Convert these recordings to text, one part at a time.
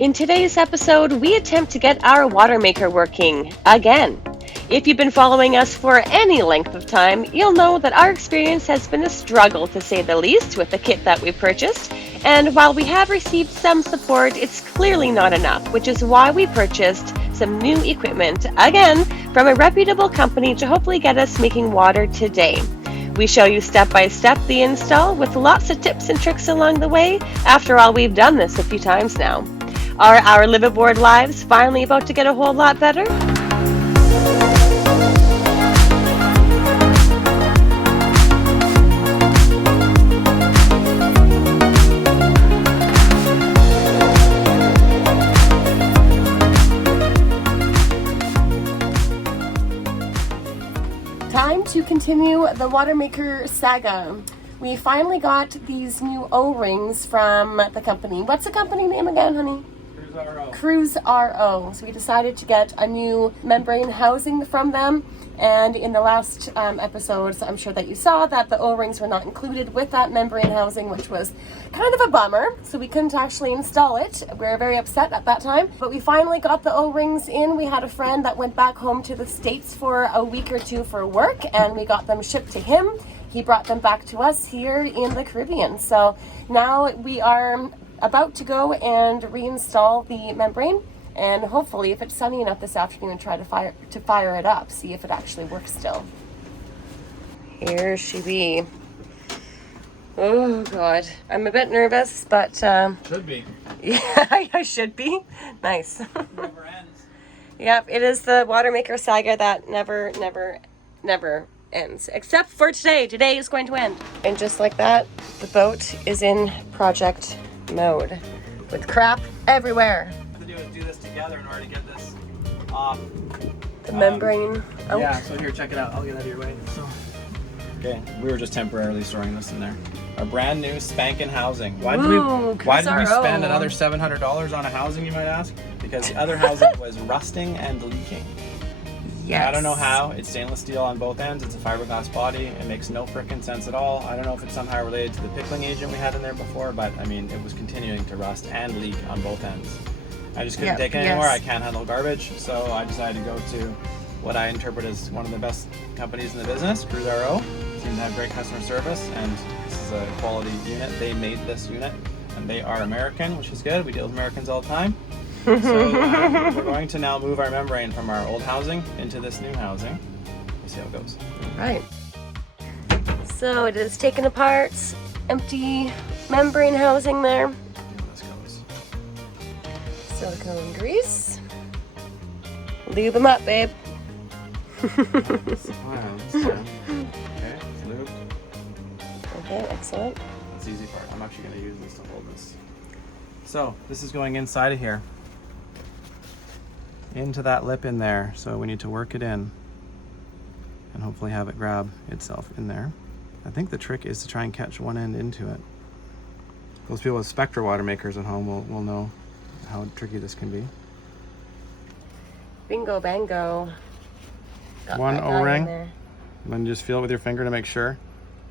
In today's episode, we attempt to get our Watermaker working again. If you've been following us for any length of time, you'll know that our experience has been a struggle to say the least with the kit that we purchased, and while we have received some support, it's clearly not enough, which is why we purchased some new equipment, again, from a reputable company to hopefully get us making water today. We show you step by step the install with lots of tips and tricks along the way. After all, we've done this a few times now. Are our liveaboard lives finally about to get a whole lot better? Time to continue the Watermaker saga. We finally got these new O-rings from the company. What's the company name again, honey? Cruise RO. So we decided to get a new membrane housing from them, and in the last episodes I'm sure that you saw that the O-rings were not included with that membrane housing, which was kind of a bummer, so we couldn't actually install it. We were very upset at that time, but we finally got the O-rings in. We had a friend that went back home to the States for a week or two for work, and we got them shipped to him. He brought them back to us here in the Caribbean. So now we are about to go and reinstall the membrane, and hopefully, if it's sunny enough this afternoon, try to fire it up, see if it actually works still. Here she be. Oh God, I'm a bit nervous, but should be. Yeah, I should be. Nice. Never ends. Yep, it is the Watermaker saga that never ends, except for today. Today is going to end. And just like that, the boat is in project mode with crap everywhere. What we have to do is do this together in order to get this off. The membrane out. Yeah, so here, check it out. I'll get out of your way. So, okay, we were just temporarily storing this in there. Our brand new spanking housing. Why did we spend another $700 on a housing, you might ask? Because the other housing was rusting and leaking. Yes. I don't know how. It's stainless steel on both ends. It's a fiberglass body. It makes no frickin' sense at all. I don't know if it's somehow related to the pickling agent we had in there before, but I mean, it was continuing to rust and leak on both ends. I just couldn't take it anymore. I can't handle garbage, so I decided to go to what I interpret as one of the best companies in the business, Cruise RO. Seem to have great customer service, and this is a quality unit. They made this unit, and they are American, which is good. We deal with Americans all the time. So we're going to now move our membrane from our old housing into this new housing. We'll see how it goes. Right. So it is taken apart, empty membrane housing there. See how this goes. Silicone grease. Lube them up, babe. Okay, it's lubed. Okay, excellent. That's the easy part. I'm actually going to use this to hold this. So this is going inside of here. Into that lip in there, so we need to work it in and hopefully have it grab itself in there. I think the trick is to try and catch one end into it. Those people with Spectra water makers at home will know how tricky this can be. Bingo bango. Got One that guy in O-ring, there. and then just feel it with your finger to make sure.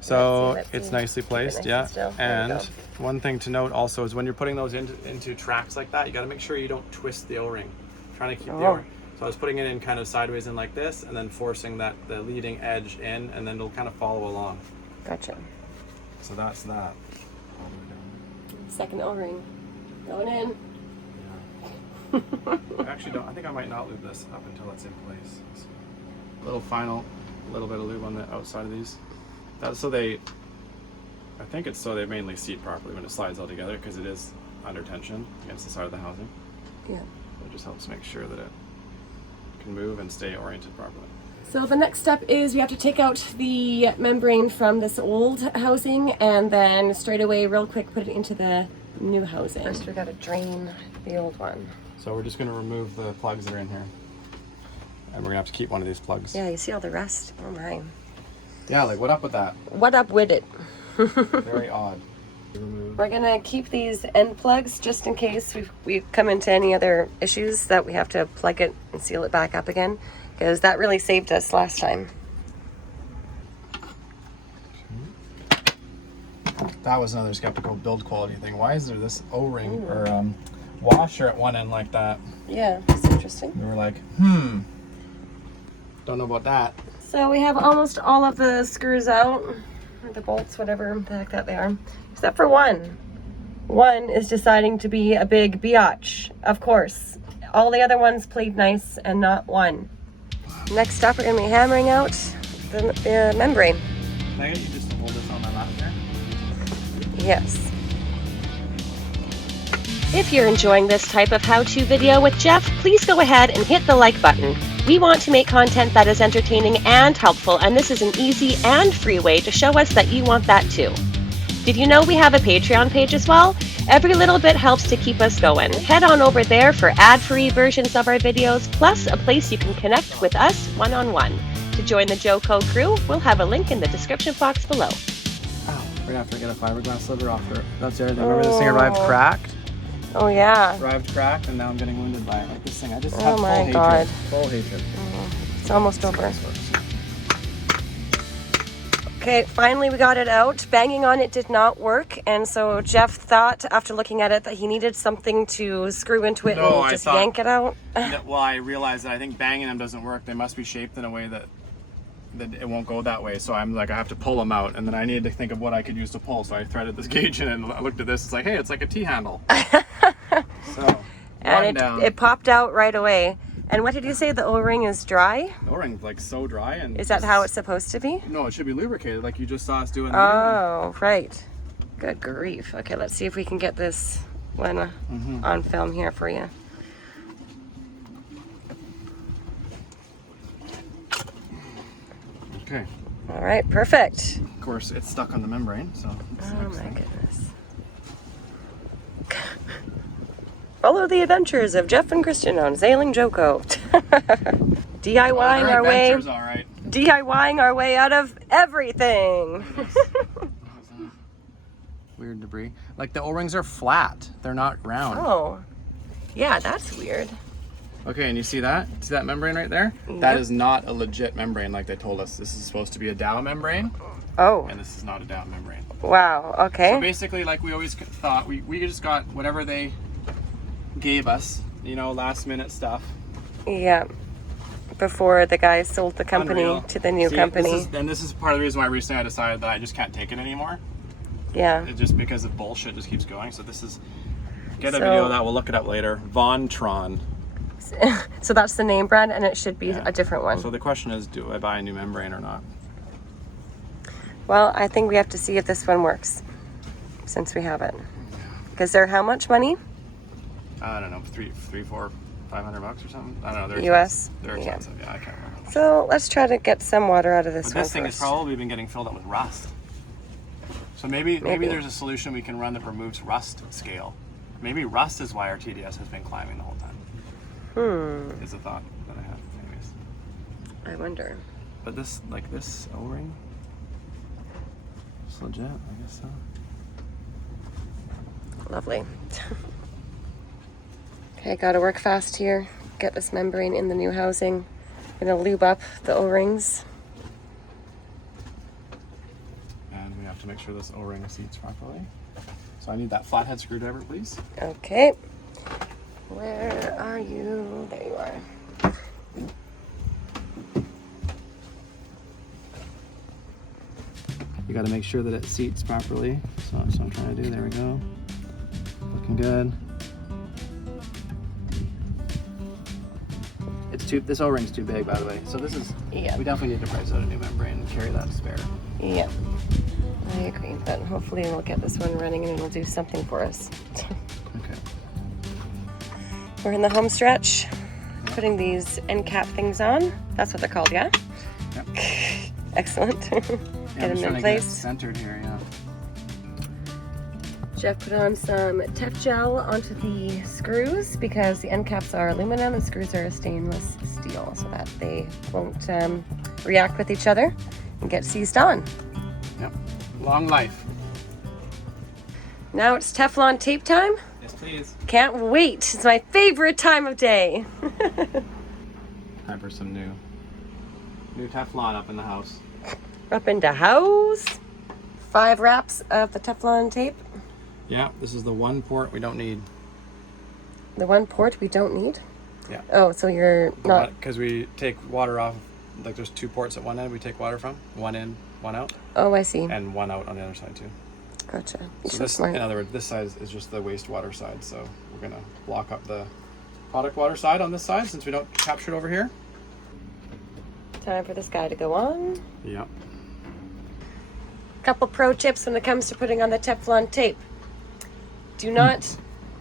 So Let's see. it's nicely placed, nice yeah. and still. There we And go. one thing to note also is when you're putting those into tracks like that, you got to make sure you don't twist the O-ring. Trying to keep the O-ring. So I was putting it in kind of sideways in like this, and then forcing the leading edge in, and then it'll kind of follow along. Gotcha. So that's that. Second O-ring. Going in. I actually don't. I think I might not lube this up until it's in place. So, little bit of lube on the outside of these. That's so they. I think it's so they mainly seat properly when it slides all together, because it is under tension against the side of the housing. Yeah. It just helps make sure that it can move and stay oriented properly. So the next step is we have to take out the membrane from this old housing, and then straight away, real quick, put it into the new housing. First we got to drain the old one. So we're just going to remove the plugs that are in here. And we're going to have to keep one of these plugs. Yeah, you see all the rust? Oh my. Yeah, like what up with that? What up with it? Very odd. We're gonna keep these end plugs just in case we come into any other issues that we have to plug it and seal it back up again, because that really saved us last time. That was another skeptical build quality thing. Why is there this O-ring or washer at one end like that. Yeah, that's interesting. We were like, don't know about that. So we have almost all of the screws out, or the bolts, whatever the heck that they are, except for one. One is deciding to be a big biatch, of course. All the other ones played nice and not one. Next up, we're gonna be hammering out the membrane. Can I get you just to hold this on my lap there? Yes. If you're enjoying this type of how-to video with Jeff, please go ahead and hit the like button. We want to make content that is entertaining and helpful, and this is an easy and free way to show us that you want that too. Did you know we have a Patreon page as well? Every little bit helps to keep us going. Head on over there for ad-free versions of our videos, plus a place you can connect with us one-on-one. To join the Joco crew, we'll have a link in the description box below. Oh, we're gonna have to get a fiberglass sliver off her. That's everything. Remember this thing arrived cracked? Oh yeah. Arrived cracked, and now I'm getting wounded by it. Like this thing, I just Oh have my full God. hatred. Full hatred. It's almost over. Okay, finally we got it out. Banging on it did not work, and so Jeff thought, after looking at it, that he needed something to screw into it No, and I just thought- yank it out. Well, I realized that I think banging them doesn't work. They must be shaped in a way that it won't go that way. So I'm like, I have to pull them out, and then I needed to think of what I could use to pull. So I threaded this gauge in, and I looked at this. It's like, hey, it's like a T-handle. So And down. it popped out right away. And what did you say? The O-ring is dry? The O-ring's like so dry, and Is that how it's supposed to be? No, it should be lubricated, like you just saw us doing. Oh, right. Good grief. Okay, let's see if we can get this one on film here for you. Okay. All right, perfect. Of course, it's stuck on the membrane, so. Oh my goodness. Follow the adventures of Jeff and Christian on Sailing Joco. DIYing our way. All right. DIYing our way out of everything. Weird debris. Like the O-rings are flat. They're not round. Oh, yeah, that's weird. Okay, and you see that? See that membrane right there? Yep. That is not a legit membrane like they told us. This is supposed to be a Dow membrane, Oh, and this is not a Dow membrane. wow, So okay. basically, like we always thought, we just got whatever they gave us, you know, last minute stuff. Yeah, before the guy sold the company Unreal. to the new See, company. This is part of the reason why recently I decided that I just can't take it anymore. Yeah. It just because the bullshit just keeps going. So this is, get a So- video of that, we'll look it up later. Vontron. So that's the name brand, and it should be Yeah. a different one. So the question is, do I buy a new membrane or not? Well, I think we have to see if this one works, since we have it. Because they're how much money? I don't know, $300, $400, $500 or something. I don't know. They're US? expensive. They're Yeah. expensive. Yeah, I can't remember. So let's try to get some water out of this But one this thing has first. probably been getting filled up with rust. So maybe there's a solution we can run that removes rust scale. Maybe rust is why our TDS has been climbing the whole time. Is a thought that I have. Anyways. I wonder. But this, like this O-ring, it's legit, I guess so. Lovely. Okay, gotta work fast here. Get this membrane in the new housing. Gonna lube up the O-rings. And we have to make sure this O-ring seats properly. So I need that flathead screwdriver, please. Okay. Where are you? There you are. You got to make sure that it seats properly. So that's what I'm trying to do. There we go. Looking good. It's too. This O-ring's too big, by the way. So this is. Yeah. We definitely need to price out a new membrane and carry that to spare. Yeah. I agree, but hopefully we'll get this one running and it'll do something for us. Okay. We're in the home stretch, putting these end cap things on. That's what they're called, yeah? Yep. Excellent. Yeah, Get I'm them just trying in to get it place. centered here. Yeah. Jeff put on some Tef gel onto the screws because the end caps are aluminum and screws are stainless steel, so that they won't react with each other and get seized on. Yep. Long life. Now it's Teflon tape time. Yes, please. Can't wait. It's my favorite time of day. Time for some new Teflon up in the house. Up into house. 5 wraps of the Teflon tape. Yeah, this is the one port we don't need. The one port we don't need? Yeah. Oh, so you're not... Because we take water off, like there's 2 ports at one end we take water from. One in, one out. Oh, I see. And one out on the other side too. Gotcha. So this, in other words, this side is just the wastewater side. So we're going to block up the product water side on this side since we don't capture it over here. Time for this guy to go on. Yeah. Couple pro tips when it comes to putting on the Teflon tape. Do not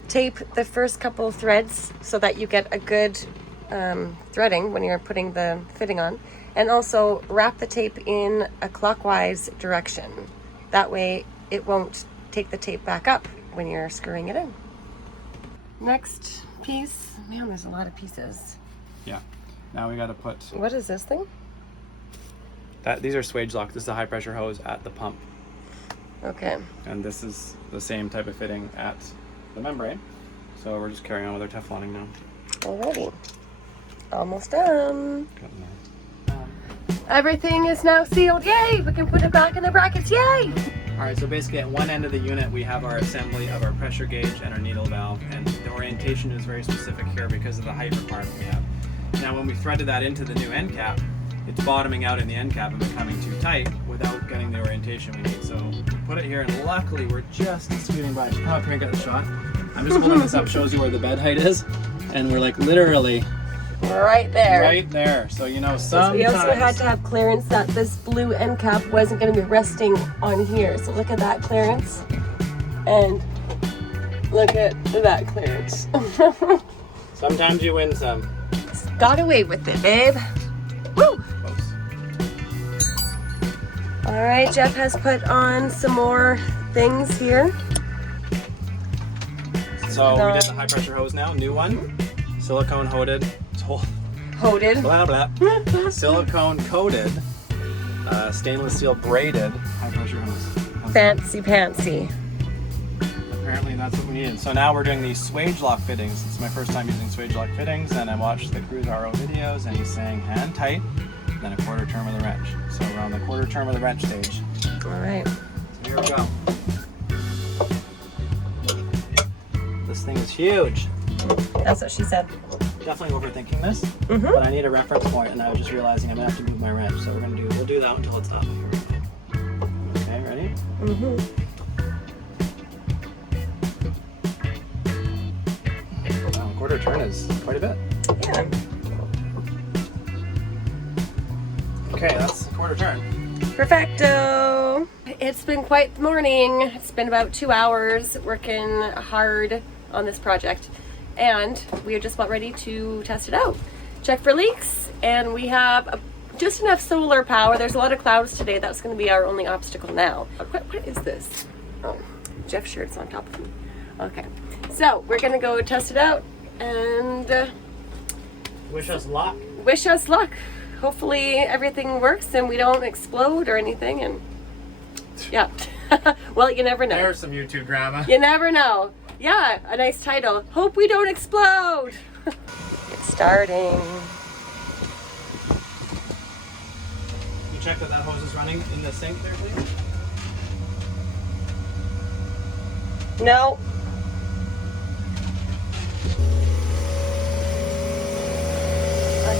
tape the first couple threads so that you get a good threading when you're putting the fitting on. And also wrap the tape in a clockwise direction. That way it won't take the tape back up when you're screwing it in. Next piece. Man, there's a lot of pieces. Yeah. Now we got to put... What is this thing? These are swage locks. This is a high pressure hose at the pump. Okay. And this is the same type of fitting at the membrane. So we're just carrying on with our Tefloning now. Alrighty. Almost done. Everything is now sealed. Yay! We can put it back in the brackets. Yay! Alright, so basically at one end of the unit we have our assembly of our pressure gauge and our needle valve, and the orientation is very specific here because of the height requirement we have. Now when we threaded that into the new end cap, it's bottoming out in the end cap and becoming too tight without getting the orientation we need. So we put it here, and luckily we're just scooting by. Oh, can we get the shot? I'm just holding this up, shows you where the bed height is, and we're like literally right there. Right there. So you know, sometimes... We also had to have clearance that this blue end cap wasn't going to be resting on here. So look at that clearance, and look at that clearance. Sometimes you win some. Got away with it, babe. Woo! All right, Jeff has put on some more things here. So we did the high pressure hose now, new one, silicone hooded, blah blah, silicone coated, stainless steel braided high pressure hose. Fancy pantsy. Apparently that's what we needed. So now we're doing these swage lock fittings. It's my first time using swage lock fittings, and I watched the Cruise RO videos, and he's saying hand tight, then a quarter turn of the wrench. So we're on the quarter turn of the wrench stage. All right. So here we go. This thing is huge. That's what she said. Definitely overthinking this, but I need a reference point, and I was just realizing I'm gonna have to move my wrench. So we'll do that until it's up. Okay, ready? Wow, quarter turn is quite a bit. Yeah. Okay, that's a quarter turn. Perfecto. It's been quite the morning. It's been about 2 hours working hard on this project, and we are just about ready to test it out. Check for leaks, and we have just enough solar power. There's a lot of clouds today. That's going to be our only obstacle now. What is this? Oh, Jeff's shirt's on top of me. Okay, so we're going to go test it out, and wish us luck. Wish us luck. Hopefully everything works and we don't explode or anything, and yeah. Well, you never know. There's some YouTube drama. You never know. Yeah, a nice title. Hope we don't explode. It's starting. You check that hose is running in the sink there, please? No.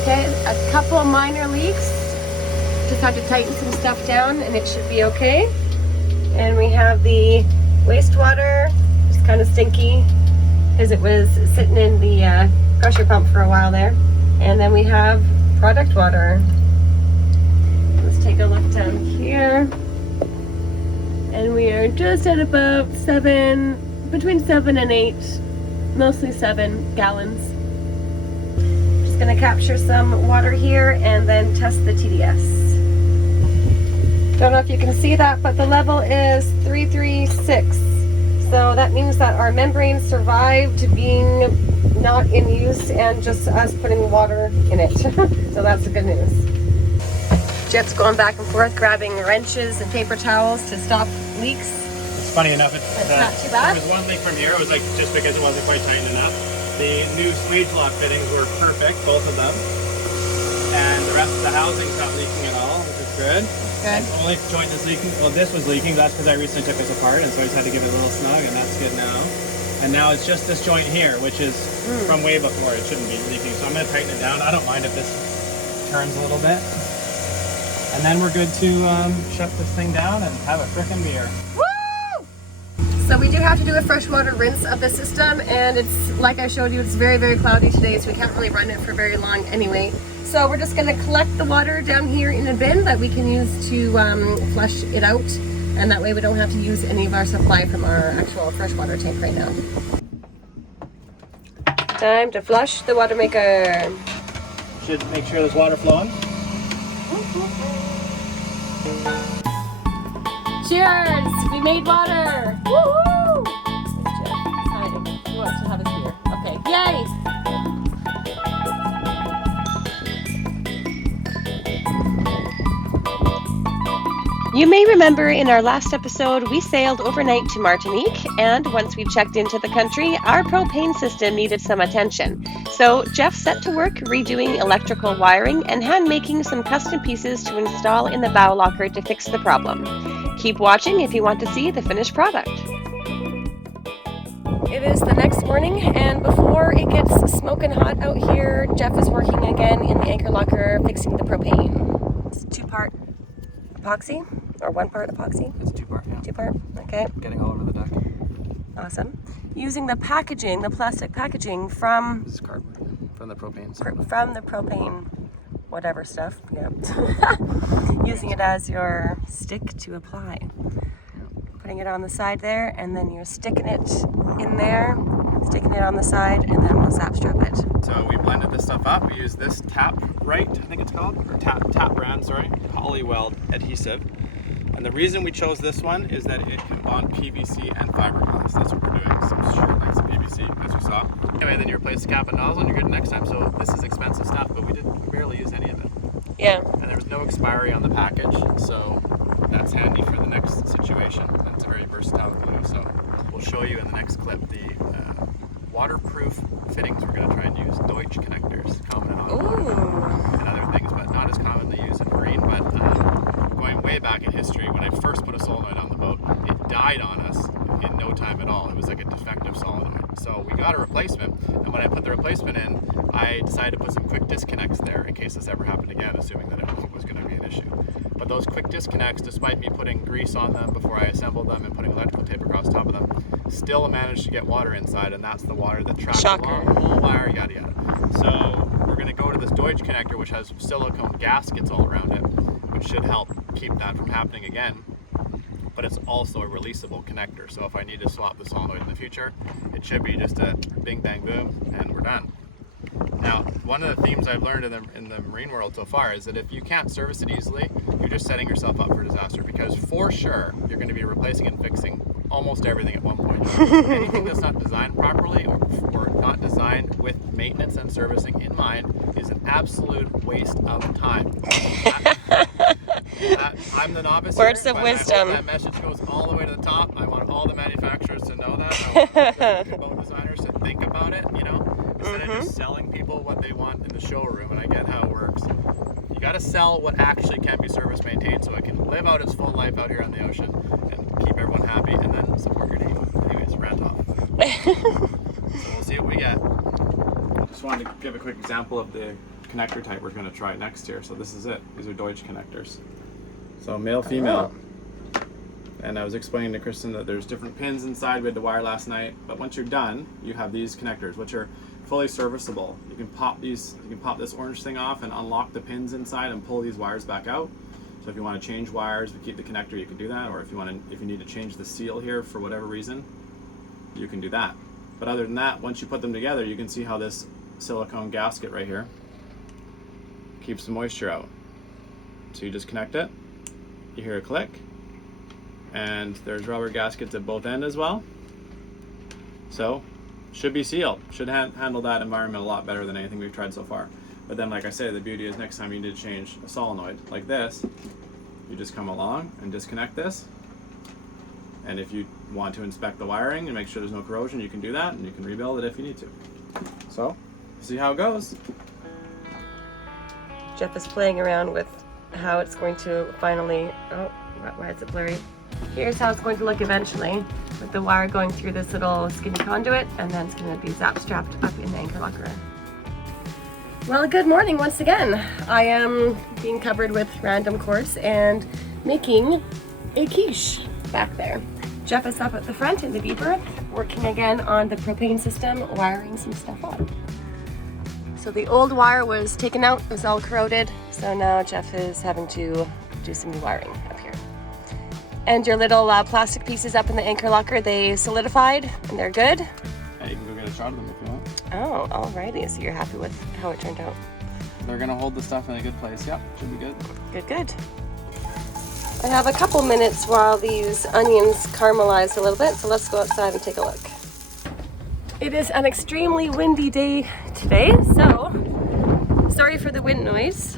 Okay, a couple minor leaks. Just have to tighten some stuff down and it should be okay. And we have the wastewater. It's kind of stinky because it was sitting in the pressure pump for a while there. And then we have product water. Let's take a look down here. And we are just at about between 7 and 8, mostly 7 gallons. Just gonna capture some water here and then test the TDS. Don't know if you can see that, but the level is 336. So that means that our membrane survived being not in use and just us putting water in it. So that's the good news. Jeff's going back and forth grabbing wrenches and paper towels to stop leaks. It's funny enough, It's not too bad. There was one leak from here. It was like just because it wasn't quite tightened enough. The new swage lock fittings were perfect, both of them. And the rest of the housing's not leaking at all, which is good. Good. The only joint that's leaking, well, this was leaking. That's because I recently took this apart, and so I just had to give it a little snug, and that's good now. And now it's just this joint here, which is from way before. It shouldn't be leaking. So I'm going to tighten it down. I don't mind if this turns a little bit. And then we're good to shut this thing down and have a frickin' beer. Woo! So we do have to do a freshwater rinse of the system, and it's like I showed you, it's very, very cloudy today, so we can't really run it for very long anyway. So we're just going to collect the water down here in a bin that we can use to flush it out. And that way we don't have to use any of our supply from our actual freshwater tank right now. Time to flush the Watermaker. Should make sure there's water flowing. Cheers! We made water! Woohoo! He wants to have his beer. Okay, yay! You may remember in our last episode, we sailed overnight to Martinique, and once we checked into the country, our propane system needed some attention. So Jeff set to work redoing electrical wiring and hand-making some custom pieces to install in the bow locker to fix the problem. Keep watching if you want to see the finished product. It is the next morning, and before it gets smoking hot out here, Jeff is working again in the anchor locker fixing the propane. It's 2-part epoxy, or 1-part epoxy? It's 2-part, yeah. 2-part, okay. Getting all over the deck. Awesome. Using the packaging, the plastic packaging from... This is cardboard from the propane. From the propane, whatever stuff, yeah. Using it as your stick to apply. Putting it on the side there, and then you're sticking it in there, sticking it on the side, and then we'll zap strap it. So we blended this stuff up. We used this Tap-Right, I think it's called, or Tap brand, sorry, poly-weld adhesive. And the reason we chose this one is that it can bond PVC and fiberglass. That's what we're doing, some short lengths of PVC, as you saw. Anyway, then you replace the cap and nozzle and you're good next time. So this is expensive stuff, but we barely use any of it. Yeah. And there was no expiry on the package, so that's handy for the next situation. And it's a very versatile glue. So we'll show you in the next clip the waterproof fittings we're going to try and use. Deutsch connectors, common in automotive and other things, but not as commonly used in marine. But going way back in history, when I first put a solenoid on the boat, it died on us in no time at all. It was like a defective solenoid. So we got a replacement, and when I put the replacement in, I decided to put some quick disconnects there in case this ever happened again, assuming that it was going to be an issue. But those quick disconnects, despite me putting grease on them before I assembled them and putting electrical tape across top of them, still managed to get water inside, and that's the water that traps along the whole wire, yada yada. So we're going to go to this Deutsch connector, which has silicone gaskets all around it, which should help keep that from happening again. But it's also a releasable connector, so if I need to swap the solenoid in the future, it should be just a bing bang boom and we're done. Now, one of the themes I've learned in the marine world so far is that if you can't service it easily, you're just setting yourself up for disaster, because for sure you're going to be replacing and fixing almost everything at one point. Anything that's not designed properly or not designed with maintenance and servicing in mind is an absolute waste of time. I'm the novice Words here, of but wisdom. I hope that message goes all the way to the top. I want all the manufacturers to know that. I want the boat designers to think about it, you know, instead of just selling people what they want in the showroom. And I get how it works. You got to sell what actually can be service maintained, so it can live out its full life out here on the ocean and keep everyone happy, and then support your name. Anyways, rant off. So we'll see what we get. Just wanted to give a quick example of the connector type we're going to try next here. So this is it. These are Deutsch connectors. So male, female. And I was explaining to Kristen that there's different pins inside. We had to wire last night. But once you're done, you have these connectors, which are fully serviceable. You can pop these. You can pop this orange thing off and unlock the pins inside and pull these wires back out. So if you want to change wires but keep the connector, you can do that. Or if you need to change the seal here for whatever reason, you can do that. But other than that, once you put them together, you can see how this silicone gasket right here keeps the moisture out. So you just connect it. You hear a click, and there's rubber gaskets at both ends as well. So should be sealed. Should handle that environment a lot better than anything we've tried so far. But then, like I say, the beauty is next time you need to change a solenoid like this, you just come along and disconnect this. And if you want to inspect the wiring and make sure there's no corrosion, you can do that, and you can rebuild it if you need to. So, see how it goes. Jeff is playing around with how it's going to finally, why is it blurry? Here's how it's going to look eventually, with the wire going through this little skinny conduit, and then it's going to be zap strapped up in the anchor locker. Well, good morning once again. I am being covered with random cords and making a quiche back there. Jeff is up at the front in the V berth, working again on the propane system, wiring some stuff up. So the old wire was taken out, it was all corroded, so now Jeff is having to do some new wiring up here. And your little plastic pieces up in the anchor locker, they solidified and they're good? Yeah, you can go get a shot of them if you want. Oh, alrighty, so you're happy with how it turned out. They're gonna hold the stuff in a good place. Yep, should be good. Good, good. I have a couple minutes while these onions caramelize a little bit, so let's go outside and take a look. It is an extremely windy day today, so sorry for the wind noise,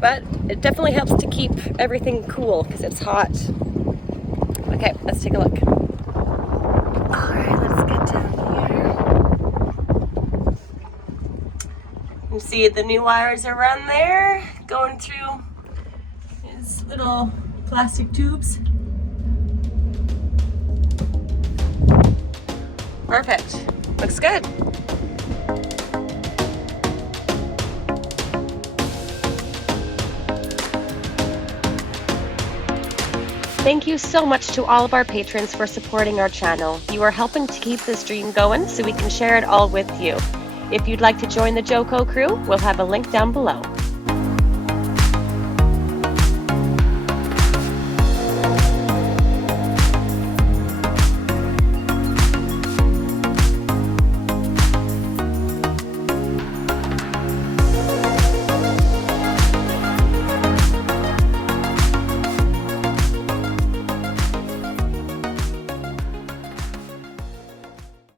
but it definitely helps to keep everything cool because it's hot. Okay, let's take a look. Alright, let's get down here. You see the new wires are run there, going through these little plastic tubes. Perfect. Looks good. Thank you so much to all of our patrons for supporting our channel. You are helping to keep this dream going so we can share it all with you. If you'd like to join the Joco crew, we'll have a link down below.